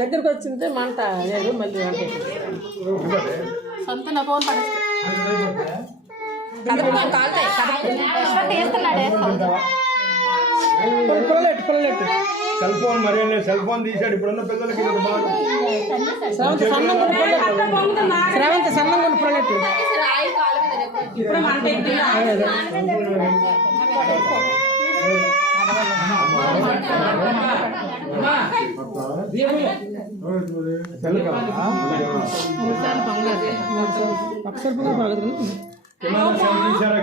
దగ్గరకు వచ్చింటే మంట లేదు మళ్ళీ అంటే సొంత ఫోన్ పుల్లెట్టు సెల్ ఫోన్ మరి సెల్ ఫోన్ తీసాడు ఇప్పుడున్న పిల్లలకి శ్రావంతి సన్నంగా పుల్లెట్టు ఇప్పుడు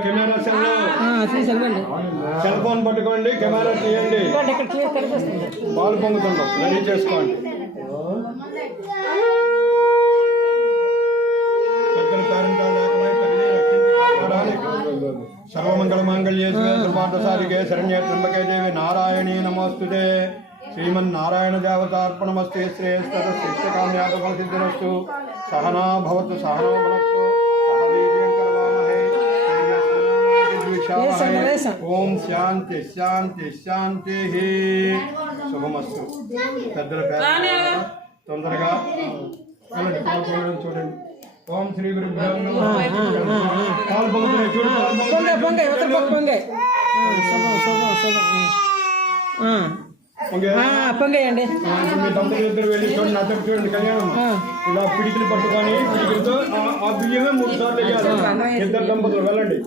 కెమెరా సెల్ ఫోన్ పట్టుకోండి కెమెరా తీయండి పాలు పొంగుతుంటాం రెడీ చేసుకోండి సర్వమంగళ మాంగళ్యే శ్రీపాఠసారికే శరణ్యే త్ర్యంబకే దేవి నారాయణీ నమోస్తుతే శ్రీమన్నారాయణ దేవతార్పణమస్తే శ్రేయస్తరస్కామ్యాతఫలసిద్ధిరస్తు సహనా భవతు సహనో భునక్తు సహ వీర్యం కరవామహే ఓం శాంతి శాంతి శాంతి శుభమస్తు. పెద్దల పేరు తొందరగా చూడండి. ఓం శ్రీ గురుభ్యో నమః. పాలు పొంగుతున్నాయి పొంగేయండి. మీ దంపతులు ఇద్దరు వెళ్ళి చూడండి. నా దగ్గర చూడండి కళ్యాణం ఇలా పిడికిలు పట్టుకొని పిడికిలతో ఆ బియ్యమే 3 సార్లు వేయాలి. ఇద్దరు దంపతులు వెళ్ళండి.